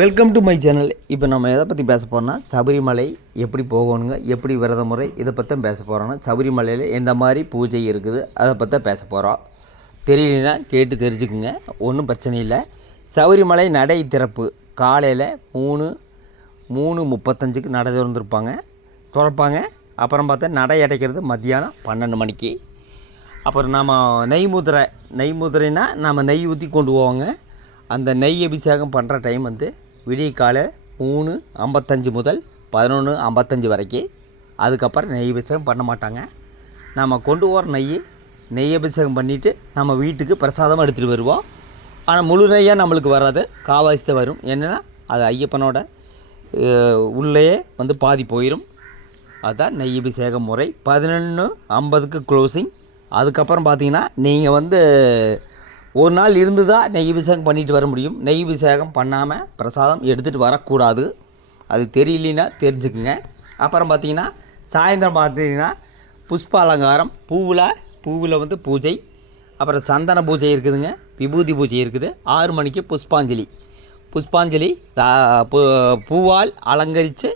Welcome to my channel. இப்போ நம்ம எதை பற்றி பேச போகிறோம்னா சபரிமலை எப்படி போகணுங்க, எப்படி விரத முறை, இதை பற்றி பேச போகிறோன்னா சபரிமலையில் எந்த மாதிரி பூஜை இருக்குது அதை பற்றி பேச போகிறோம். தெரியலனா கேட்டு தெரிஞ்சுக்குங்க, ஒன்றும் பிரச்சனை இல்லை. சபரிமலை நடை திறப்பு காலையில் 3:35க்கு நடை திறப்பாங்க. அப்புறம் பார்த்தா நடை அடைக்கிறது மத்தியானம் 12 மணிக்கு. அப்புறம் நம்ம நெய்முதிரைனா நம்ம நெய் ஊற்றி கொண்டு போவாங்க. அந்த நெய் அபிஷேகம் பண்ணுற டைம் வந்து விடிய காலை 3:55 முதல் 11:55 வரைக்கும். அதுக்கப்புறம் நெய் அபிஷேகம் பண்ண மாட்டாங்க. நம்ம கொண்டு போகிற நெய் அபிஷேகம் பண்ணிவிட்டு நம்ம வீட்டுக்கு பிரசாதமாக எடுத்துகிட்டு வருவோம். ஆனால் முழு நெய்யாக நம்மளுக்கு வராது, காவாசி தான் வரும். என்னென்னா அது ஐயப்பனோட உள்ளேயே வந்து பாதி போயிடும். அதுதான் நெய் அபிஷேகம் முறை. 11:50க்கு க்ளோசிங். அதுக்கப்புறம் பார்த்திங்கன்னா நீங்கள் வந்து ஒரு நாள் இருந்து தான் நெய் அபிஷேகம் பண்ணிட்டு வர முடியும். நெய் அபிஷேகம் பண்ணாமல் பிரசாதம் எடுத்துகிட்டு வரக்கூடாது. அது தெரியலனா தெரிஞ்சுக்குங்க. அப்புறம் பார்த்திங்கன்னா சாயந்தரம் பார்த்திங்கன்னா புஷ்ப அலங்காரம், பூவில் வந்து பூஜை. அப்புறம் சந்தன பூஜை இருக்குதுங்க, விபூதி பூஜை இருக்குது. 6 மணிக்கு புஷ்பாஞ்சலி பூவால் அலங்கரித்து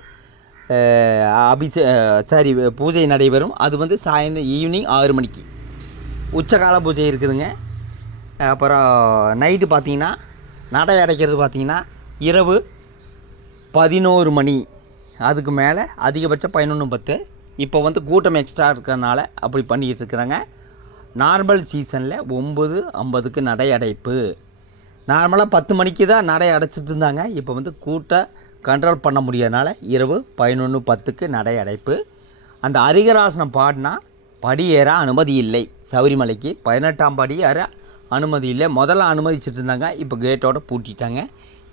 பூஜை நடைபெறும். அது வந்து ஈவினிங் 6 மணிக்கு. உச்சகால பூஜை இருக்குதுங்க. அப்புறம் நைட்டு பார்த்திங்கன்னா நடை அடைக்கிறது பார்த்திங்கன்னா இரவு 11 மணி. அதுக்கு மேலே அதிகபட்சம் 11:10. இப்போ வந்து கூட்டம் எக்ஸ்ட்ரா இருக்கிறதுனால அப்படி பண்ணிக்கிட்டு இருக்கிறாங்க. நார்மல் சீசனில் 9:50க்கு நடை அடைப்பு. நார்மலாக 10 மணிக்கு தான் நடை அடைச்சிட்டு இருந்தாங்க. இப்போ வந்து கூட்டம் கண்ட்ரோல் பண்ண முடியாதனால இரவு 11:10க்கு நடை அடைப்பு. அந்த அரிகராசனம் பாடினா படி ஏற அனுமதி இல்லை. சபரிமலைக்கு 18ஆம் படி ஏற அனுமதி இல்லை. முதல்ல அனுமதிச்சுட்டு இருந்தாங்க, இப்போ கேட்டோடு பூட்டிட்டாங்க.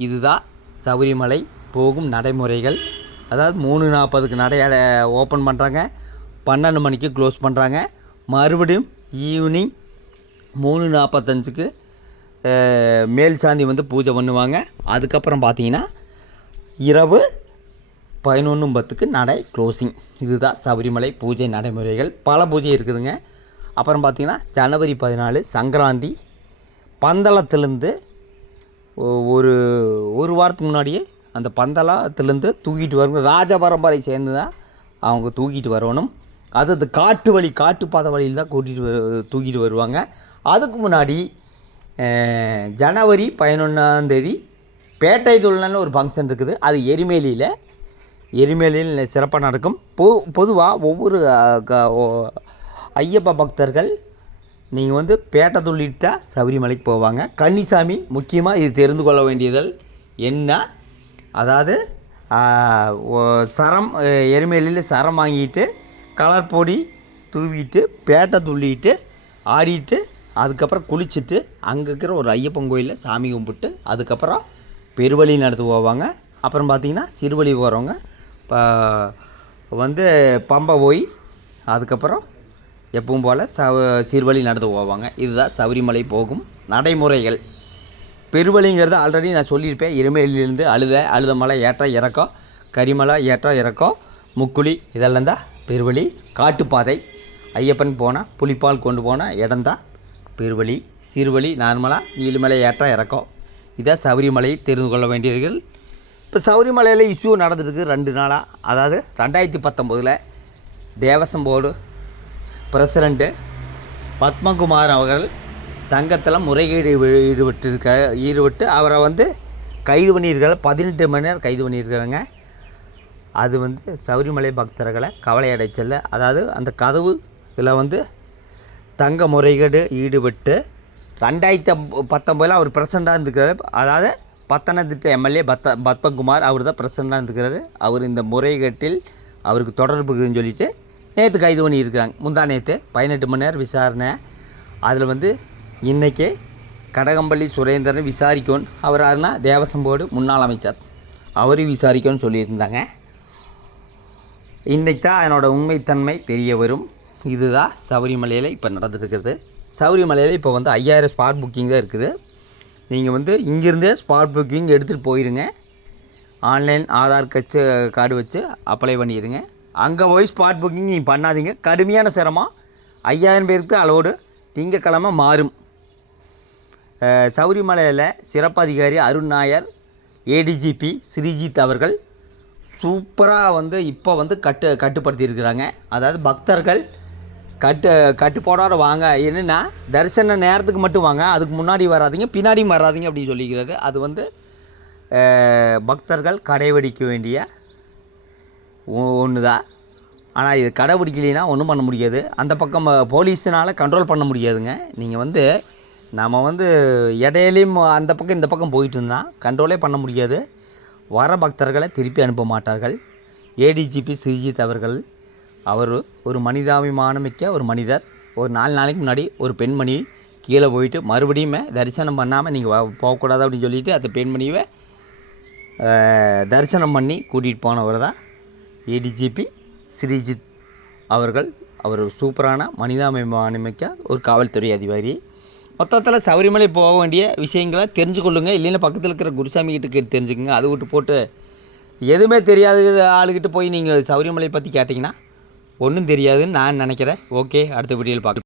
இதுதான் சபரிமலை போகும் நடைமுறைகள். அதாவது 3:40க்கு நடை ஓப்பன் பண்ணுறாங்க, 12 மணிக்கு க்ளோஸ் பண்ணுறாங்க. மறுபடியும் ஈவினிங் 3:45க்கு மேல் சாந்தி வந்து பூஜை பண்ணுவாங்க. அதுக்கப்புறம் பார்த்திங்கன்னா இரவு 11:10க்கு நடை க்ளோசிங். இதுதான் சபரிமலை பூஜை நடைமுறைகள். பல பூஜை இருக்குதுங்க. அப்புறம் பார்த்திங்கன்னா ஜனவரி 14 சங்கராந்தி. பந்தளத்துலேருந்து ஒரு வாரத்துக்கு முன்னாடியே அந்த பந்தளத்துலேருந்து தூக்கிட்டு வருங்க. ராஜ பரம்பரை சேர்ந்து தான் அவங்க தூக்கிட்டு வரணும். அது காட்டுப்பாதை வழியில் தான் தூக்கிட்டு வருவாங்க. அதுக்கு முன்னாடி ஜனவரி 11ஆம் தேதி பேட்டை துள்ளன்னு ஒரு ஃபங்க்ஷன் இருக்குது. அது எரிமேலியில் சிறப்பாக நடக்கும். பொதுவாக ஒவ்வொரு ஐயப்ப பக்தர்கள் நீங்கள் வந்து பேட்டை துள்ளிட்டு தான் சபரிமலைக்கு போவாங்க. கன்னிசாமி முக்கியமாக இது தெரிந்து கொள்ள வேண்டியதல் என்ன, அதாவது எரிமேலியில் சரம் வாங்கிட்டு கலர் பொடி தூவிட்டு பேட்டை துள்ளிட்டு ஆடிட்டு அதுக்கப்புறம் குளிச்சுட்டு அங்கே இருக்கிற ஒரு ஐயப்பன் கோயிலில் சாமி கும்பிட்டு அதுக்கப்புறம் பெருவழி நடந்து போவாங்க. அப்புறம் பார்த்திங்கன்னா சிறுவழி போகிறவங்க வந்து பம்பை போய் அதுக்கப்புறம் எப்பவும் போல் சீர்வழி நடந்து போவாங்க. இதுதான் சபரிமலை போகும் நடைமுறைகள். பெருவழிங்கிறது ஆல்ரெடி நான் சொல்லியிருப்பேன். எருமையிலிருந்து அழுத மலை ஏற்ற இறக்கம், கரிமலை ஏற்ற இறக்கம், முக்குழி, இதெல்லாம் தான் பெருவழி. காட்டுப்பாதை ஐயப்பன் போனால் புலிப்பால் கொண்டு போன இடம்தான் பெருவழி. சீர்வழி நார்மலாக நீலிமலை ஏற்ற இறக்கம். இதான் சபரிமலையை தெரிந்து கொள்ள வேண்டியவர்கள். இப்போ சபரிமலையில் இஷ்யூ நடந்துருக்கு 2 நாளாக. அதாவது 2019 தேவசம் போர்டு பிரசிடண்ட்டு பத்மகுமார் அவர்கள் தங்கத்தில் முறைகேடு ஈடுபட்டு அவரை வந்து கைது பண்ணியிருக்காங்க. 18 மணி நேரம் கைது பண்ணியிருக்காங்க. அது வந்து சபரிமலை பக்தர்களை கவலை அடைச்சல. அதாவது அந்த கதவு இதில் வந்து தங்க முறைகேடு ஈடுபட்டு 2019 அவர் பிரசிடண்டாக இருந்துக்கிறார். அதாவது பத்தனந்திட்ட எம்எல்ஏ பத்மகுமார் அவர் தான் பிரசிடண்டாக இருந்துக்கிறாரு. அவர் இந்த முறைகேட்டில் அவருக்கு தொடர்புக்குன்னு சொல்லிட்டு நேற்று கைது பண்ணியிருக்கிறாங்க. முந்தா நேற்று 18 மணி நேரம் விசாரணை. அதில் வந்து இன்றைக்கே கடகம்பள்ளி சுரேந்திரன் விசாரிக்கணும். அவர் யாருன்னா தேவசம் போர்டு முன்னாள் அமைச்சர், அவரையும் விசாரிக்கணும்னு சொல்லியிருந்தாங்க. இன்றைக்கு தான் அதனோட உண்மைத்தன்மை தெரிய வரும். இதுதான் சபரிமலையில் இப்போ நடந்துட்டுருக்குது. சபரிமலையில் இப்போ வந்து 5000 ஸ்பாட் புக்கிங் தான் இருக்குது. நீங்கள் வந்து இங்கேருந்தே ஸ்பாட் புக்கிங் எடுத்துகிட்டு போயிடுங்க. ஆன்லைன் ஆதார் கார்டு வச்சு அப்ளை பண்ணிடுங்க. அங்கே போய் ஸ்பாட் புக்கிங் நீங்கள் பண்ணாதீங்க, கடுமையான சிரமம். 5000 பேருக்கு அலோடு. திங்கக்கிழமை மாறும். சபரிமலையில் சிறப்பு அதிகாரி அருண் நாயர் ஏடிஜிபி ஸ்ரீஜித் அவர்கள் சூப்பராக வந்து இப்போ வந்து கட்டுப்படுத்தியிருக்கிறாங்க. அதாவது பக்தர்கள் கட்டுப்பாடோடு வாங்க, என்னென்னா தரிசன நேரத்துக்கு மட்டும் வாங்க, அதுக்கு முன்னாடி வராதிங்க, பின்னாடியும் வராதிங்க அப்படின்னு சொல்லிக்கிறது. அது வந்து பக்தர்கள் கடைபிடிக்க வேண்டிய ஒன்று தான். ஆனால் இது கடைபிடிக்கலைன்னா ஒன்றும் பண்ண முடியாது. அந்த பக்கம் போலீஸுனால் கண்ட்ரோல் பண்ண முடியாதுங்க. நீங்கள் வந்து நம்ம வந்து இடையிலையும் அந்த பக்கம் இந்த பக்கம் போயிட்டு இருந்தால் கண்ட்ரோலே பண்ண முடியாது. வர பக்தர்களை திருப்பி அனுப்ப மாட்டார்கள். ஏடிஜிபி ஸ்ரீஜித் அவர்கள் ஒரு மனிதாபிமானமிக்க ஒரு மனிதர். ஒரு 4 நாளைக்கு முன்னாடி ஒரு பெண்மணி கீழே போயிட்டு மறுபடியும் தரிசனம் பண்ணாமல் நீங்கள் போகக்கூடாது அப்படின்னு சொல்லிவிட்டு அந்த பெண்மணியை தரிசனம் பண்ணி கூட்டிகிட்டு போனவர் தான் ஏடிஜிபி ஸ்ரீஜித் அவர்கள். அவர் சூப்பரான மனிதாபிமானமிக்க ஒரு காவல்துறை அதிகாரி. மொத்தத்தில் சபரிமலை போக வேண்டிய விஷயங்களை தெரிஞ்சு கொள்ளுங்கள். இல்லைன்னா பக்கத்தில் இருக்கிற குருசாமி கிட்ட கேட்டு தெரிஞ்சுக்கோங்க. அது விட்டு போட்டு எதுவுமே தெரியாத ஆளுக்கிட்ட போய் நீங்கள் சபரிமலை பற்றி கேட்டிங்கன்னா ஒன்றும் தெரியாதுன்னு நான் நினைக்கிறேன். ஓகே, அடுத்த வீடியோவில் பார்க்கலாம்.